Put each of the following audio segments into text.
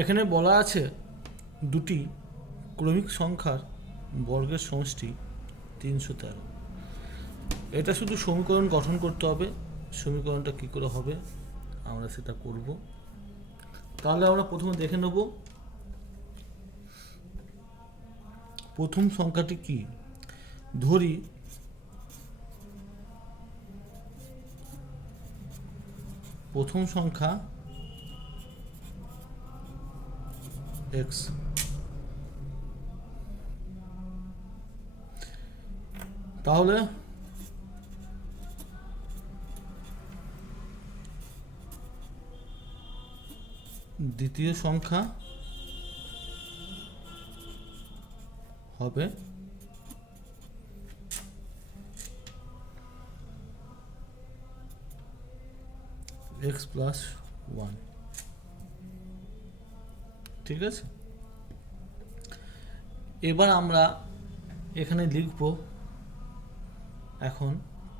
এখানে বলা আছে দুটি ক্রমিক সংখ্যার বর্গের সমষ্টি 313। এটা শুধু সমীকরণ গঠন করতে হবে। সমীকরণটা কী করে হবে আমরা সেটা করব। তাহলে আমরা প্রথমে দেখে নেব প্রথম সংখ্যাটি কি। ধরি প্রথম সংখ্যা x, তাহলে দ্বিতীয় সংখ্যা হবে x প্লাস 1। ঠিক আছে, এবার আমরা এখানে লিখব এখন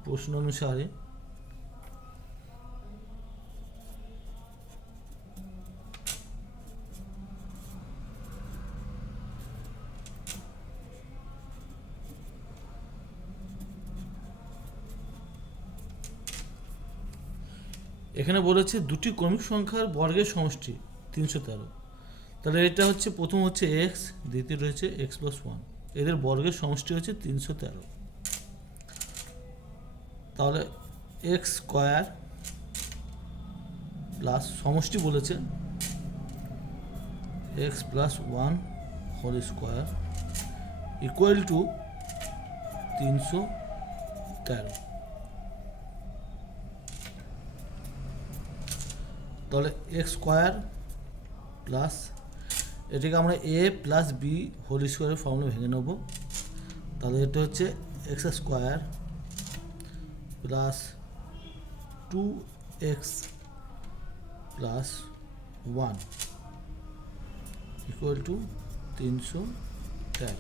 প্রশ্ন অনুসারে এখানে বলেছে দুটি ক্রমিক সংখ্যার বর্গের সমষ্টি 313। তাহলে এটা হচ্ছে প্রথম হচ্ছে x, দ্বিতীয় রয়েছে x প্লাস 1, এদের বর্গের সমষ্টি হচ্ছে 313। তাহলে x স্কোয়ার প্লাস সমষ্টি বলেছে x plus 1 whole square equal to 313। তাহলে এক্স স্কোয়ার প্লাস এটাকে আমরা এ প্লাস বি হোল স্কোয়ারের ফর্মুলা ভেঙে নেব। তাহলে এটা হচ্ছে x square plus 2x plus 1 equal to 313।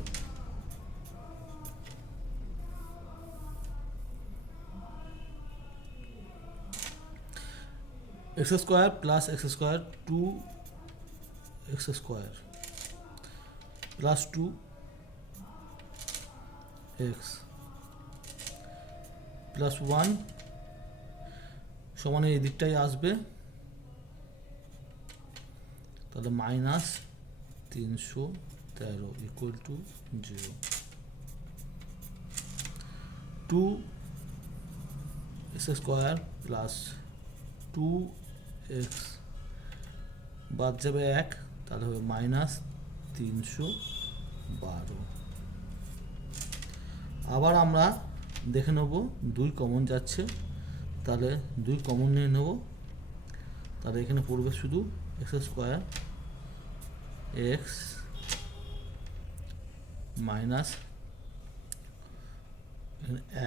X square plus x square 2x square plus 2x plus 1 সমান এই দিকটাই আসবে। তাহলে minus 313 equal to 0। 2x square plus 2x বাদ যাবে 1, তাহলে হবে মাইনাস 312। আবার আমরা দেখে নেব 2 কমন যাচ্ছে, তাহলে 2 কমন নিয়ে নেব। তাহলে এখানে পড়বে শুধু x স্কোয়ার x মাইনাস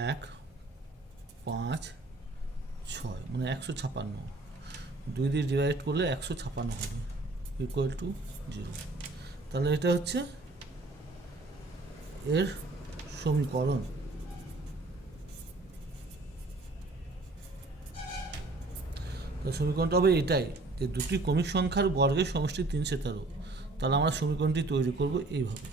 1 5 6 মানে 156, 2 দিয়ে ডিভাইড করলে 156 হবে ইকুয়াল টু 0। তাহলে এটা হচ্ছে এর সমীকরণ। তো সমীকরণটা হবে এটাই যে দুটি ক্রমিক সংখ্যার বর্গের সমষ্টি 313। তাহলে আমরা সমীকরণটি তৈরি করব এইভাবে।